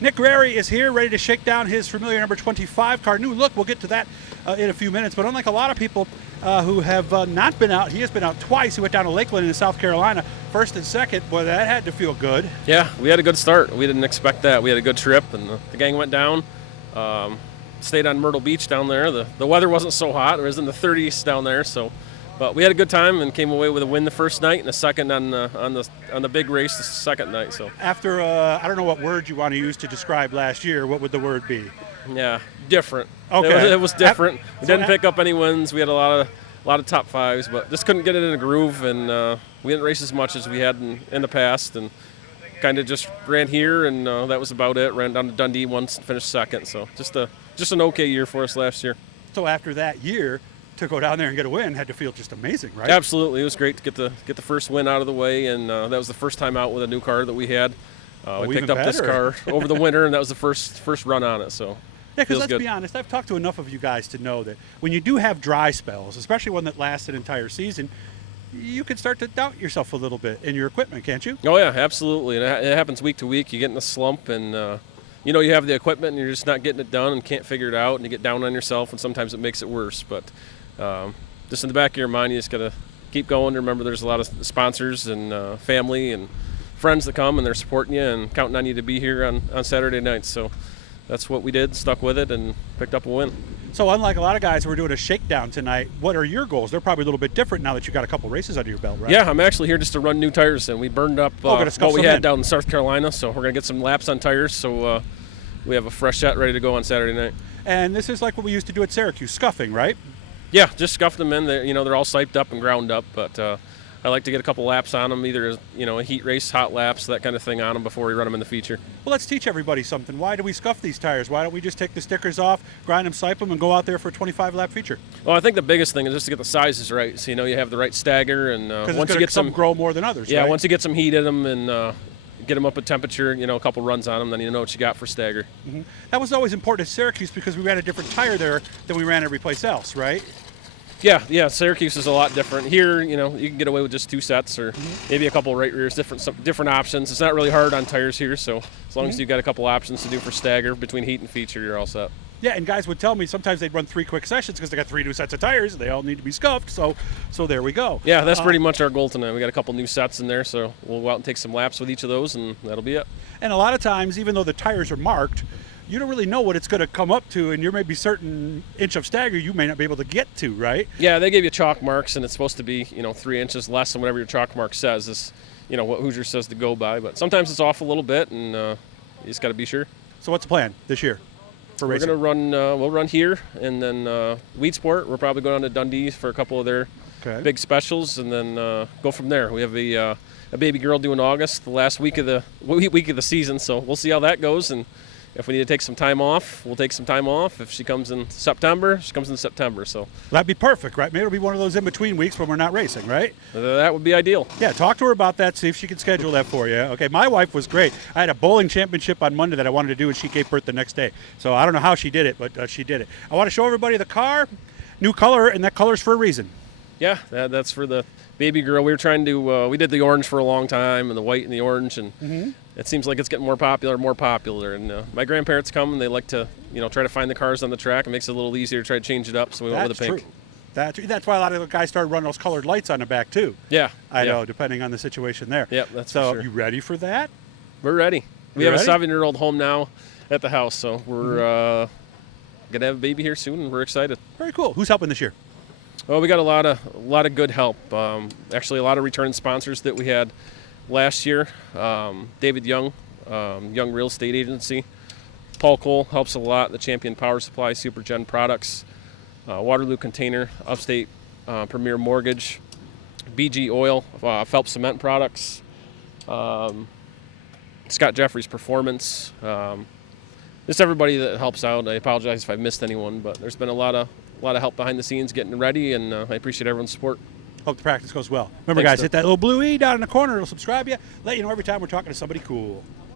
Nick Guererri is here, ready to shake down his familiar number 25 car. New look, we'll get to that in a few minutes. But unlike a lot of people who have not been out, he has been out twice. He went down to Lakeland in South Carolina, first and second. Boy, that had to feel good. Yeah, we had a good start. We didn't expect that. We had a good trip, and the gang went down. Stayed on Myrtle Beach down there. The weather wasn't so hot. It was in the 30s down there, but we had a good time and came away with a win the first night and a second on the big race the second night. So after I don't know what word you want to use to describe last year, what would the word be? Yeah, different. Okay, it was different. We didn't pick up any wins. We had a lot of top fives, but just couldn't get it in a groove, and we didn't race as much as we had in the past, and kind of just ran here, and that was about it. Ran down to Dundee once and finished second. So just an okay year for us last year. So after that year, to go down there and get a win had to feel just amazing, right? Absolutely, it was great to get the first win out of the way, and that was the first time out with a new car that we had. We picked up this car over the winter, and that was the first run on it. So yeah, because let's be honest, I've talked to enough of you guys to know that when you do have dry spells, especially one that lasts an entire season, you can start to doubt yourself a little bit in your equipment, can't you? Oh yeah, absolutely, and it happens week to week. You get in a slump, and you have the equipment, and you're just not getting it done, and can't figure it out, and you get down on yourself, and sometimes it makes it worse. But just in the back of your mind, you just got to keep going. Remember, there's a lot of sponsors and family and friends that come, and they're supporting you and counting on you to be here on Saturday nights. So that's what we did, stuck with it, and picked up a win. So unlike a lot of guys who are doing a shakedown tonight, what are your goals? They're probably a little bit different now that you've got a couple races under your belt, right? Yeah, I'm actually here just to run new tires, and we burned up what we had down in South Carolina, so we're going to get some laps on tires, so we have a fresh set ready to go on Saturday night. And this is like what we used to do at Syracuse, scuffing, right? Yeah, just scuff them in. They're all siped up and ground up, but I like to get a couple laps on them, either a heat race, hot laps, that kind of thing on them before we run them in the feature. Well, let's teach everybody something. Why do we scuff these tires? Why don't we just take the stickers off, grind them, sipe them, and go out there for a 25-lap feature? Well, I think the biggest thing is just to get the sizes right, so you have the right stagger, and once you get some grow more than others. Yeah, right? Once you get some heat in them and get them up at temperature, a couple runs on them, then you know what you got for stagger. Mm-hmm. That was always important at Syracuse because we ran a different tire there than we ran every place else, right? Yeah, Syracuse is a lot different. Here, you can get away with just two sets or maybe a couple right rears, different options. It's not really hard on tires here, so as long as you've got a couple options to do for stagger between heat and feature, you're all set. Yeah, and guys would tell me sometimes they'd run 3 quick sessions because they got 3 new sets of tires and they all need to be scuffed, so there we go. Yeah, that's pretty much our goal tonight. We got a couple new sets in there, so we'll go out and take some laps with each of those, and that'll be it. And a lot of times, even though the tires are marked, you don't really know what it's going to come up to, and you're maybe certain inch of stagger you may not be able to get to, right? Yeah, they give you chalk marks, and it's supposed to be 3 inches less than whatever your chalk mark says. Is what Hoosier says to go by, but sometimes it's off a little bit, and you just got to be sure. So what's the plan this year for racing? We're going to run. We'll run here, and then Weed Sport. We're probably going on to Dundee for a couple of their big specials, and then go from there. We have a baby girl due in August, the last week of the season, so we'll see how that goes. And if we need to take some time off, we'll take some time off. If she comes in September, she comes in September. So that'd be perfect, right? Maybe it'll be one of those in-between weeks when we're not racing, right? That would be ideal. Yeah, talk to her about that, see if she can schedule that for you. Okay, my wife was great. I had a bowling championship on Monday that I wanted to do, and she gave birth the next day. So I don't know how she did it, but she did it. I want to show everybody the car, new color, and that color's for a reason. Yeah, that's for the baby girl. We were trying to, we did the orange for a long time, and the white and the orange, and it seems like it's getting more popular. And my grandparents come, and they like to, try to find the cars on the track. It makes it a little easier to try to change it up, so we went with the pink. That's why a lot of the guys started running those colored lights on the back, too. Yeah. I know, depending on the situation there. Yeah, that's so. For sure. You ready for that? We're ready. We have a 7-year-old home now at the house, so we're going to have a baby here soon, and we're excited. Very cool. Who's helping this year? Well, we got a lot of good help. Actually, a lot of return sponsors that we had last year. David Young, Young Real Estate Agency. Paul Cole helps a lot. The Champion Power Supply, Super Gen Products, Waterloo Container, Upstate Premier Mortgage, BG Oil, Phelps Cement Products, Scott Jeffries Performance. Just everybody that helps out. I apologize if I missed anyone, but there's been a lot of help behind the scenes getting ready, and I appreciate everyone's support. Hope the practice goes well. Remember, guys, hit that little blue E down in the corner. It'll subscribe you, let you know every time we're talking to somebody cool.